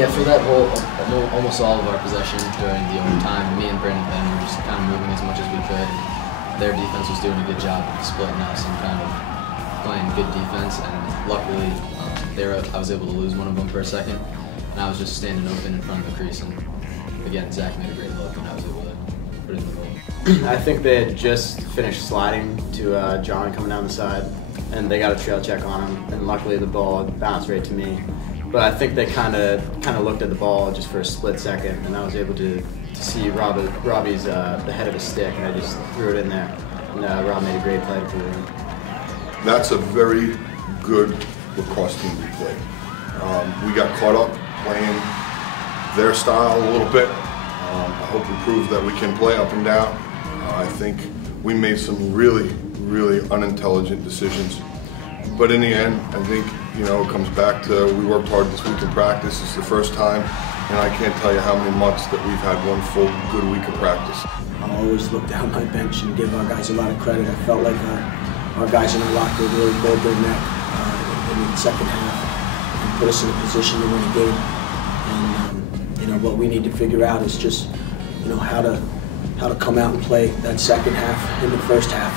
Yeah, for that whole, almost all of our possession during the overtime, me and Brandon Ben were just kind of moving as much as we could. Their defense was doing a good job of splitting us and kind of playing good defense, and luckily I was able to lose one of them for a second, and I was just standing open in front of the crease, and again, Zach made a great look, and I was able to put it in the goal. I think they had just finished sliding to John coming down the side, and they got a trail check on him, and luckily the ball bounced right to me. But I think they kind of looked at the ball just for a split second, and I was able to see Robbie's the head of his stick, and I just threw it in there. And Rob made a great play for him. That's a very good lacrosse team we played. We got caught up playing their style a little bit. I hope we proved that we can play up and down. I think we made some really unintelligent decisions. But in the end, I think, you know, it comes back to we worked hard this week in practice. It's the first time, and I can't tell you how many months that we've had one full good week of practice. I always look down my bench and give our guys a lot of credit. I felt like our guys in our locker really pulled their neck in the second half and put us in a position to win a game. And you know, what we need to figure out is just, you know, how to come out and play that second half in the first half,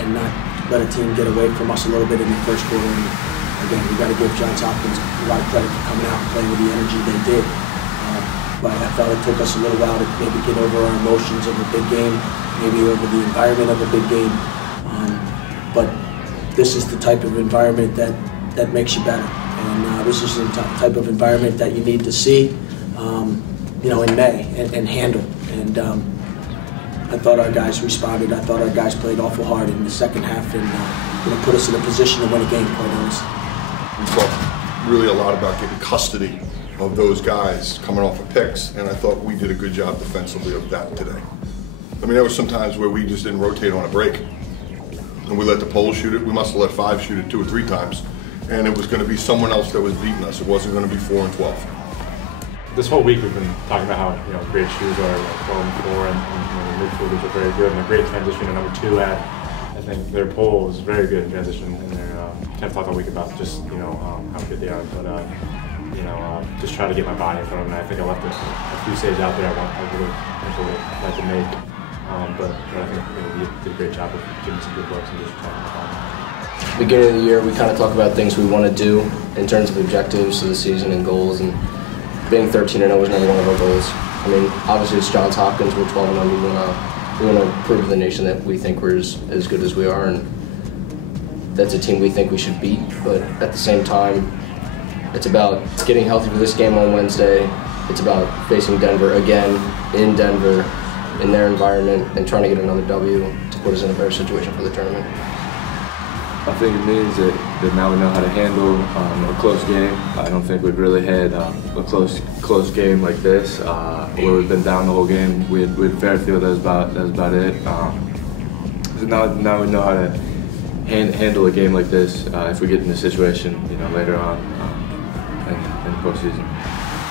and not let a team get away from us a little bit in the first quarter. And again, we got to give Johns Hopkins a lot of credit for coming out and playing with the energy they did. But I felt it took us a little while to maybe get over our emotions of a big game, maybe over the environment of a big game. But this is the type of environment that makes you better. And this is the type of environment that you need to see, you know, in May and handle. And I thought our guys responded. I thought our guys played awful hard in the second half, and you know, put us in a position to win a game, quite honestly. We talked really a lot about getting custody of those guys coming off of picks, and I thought we did a good job defensively of that today. I mean, there were some times where we just didn't rotate on a break, and we let the pole shoot it. We must have let 5 shoot it 2 or 3 times, and it was going to be someone else that was beating us. It wasn't going to be 4 and 12. This whole week we've been talking about how, you know, great shoes are like 12 and 4, and you know, the midfielders are very good, and a great transition. And number 2 had, I think their pole was very good in transition, and they're kind of talked all week about just, you know, how good they are. But you know, just try to get my body in front of them. And I think I left a few saves out there I would have liked to make. But I think, you know, we did a great job of giving some good looks and just trying to find. Beginning of the year, we kind of talk about things we want to do in terms of objectives of the season and goals, and being 13-0 was never one of our goals. I mean, obviously it's Johns Hopkins, we're 12-0, we want to prove to the nation that we think we're as good as we are, and that's a team we think we should beat. But at the same time, it's about getting healthy for this game on Wednesday. It's about facing Denver again, in Denver, in their environment, and trying to get another W to put us in a better situation for the tournament. I think it means that now we know how to handle a close game. I don't think we've really had a close game like this where we've been down the whole game. We had Fairfield. That's about it. So now we know how to handle a game like this if we get in a situation, you know, later on in the postseason.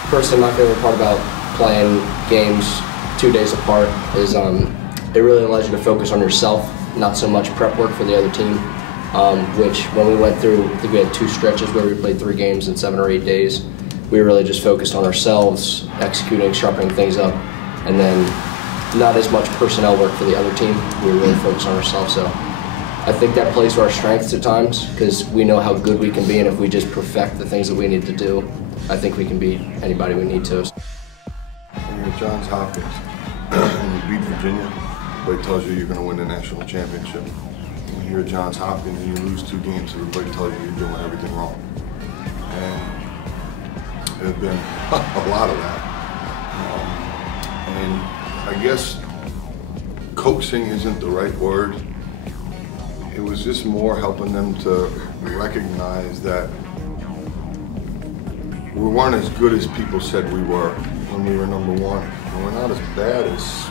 Personally, my favorite part about playing games 2 days apart is it really allows you to focus on yourself, not so much prep work for the other team. Which, when we went through, I think we had 2 stretches where we played 3 games in 7 or 8 days. We really just focused on ourselves, executing, sharpening things up, and then not as much personnel work for the other team. We were really focused on ourselves. So I think that plays to our strengths at times, because we know how good we can be, and if we just perfect the things that we need to do, I think we can beat anybody we need to. When you're at Johns Hopkins and you beat Virginia, everybody tells you you're going to win the national championship. When you're at Johns Hopkins and you lose 2 games, everybody tells you you're doing everything wrong. And there's been a lot of that. And I guess coaxing isn't the right word. It was just more helping them to recognize that we weren't as good as people said we were when we were number 1. And we're not as bad as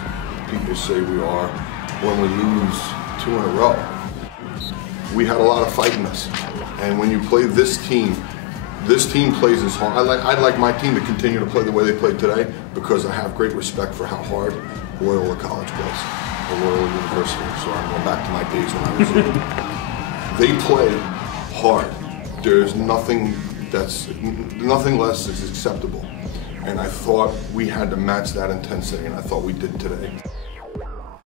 people say we are when we lose 2 in a row. We had a lot of fight in us. And when you play this team plays as hard. I'd like my team to continue to play the way they played today, because I have great respect for how hard Loyola College plays, or Loyola University. So I'm going back to my days when I was there. They play hard. There's nothing That's nothing less is acceptable. And I thought we had to match that intensity, and I thought we did today.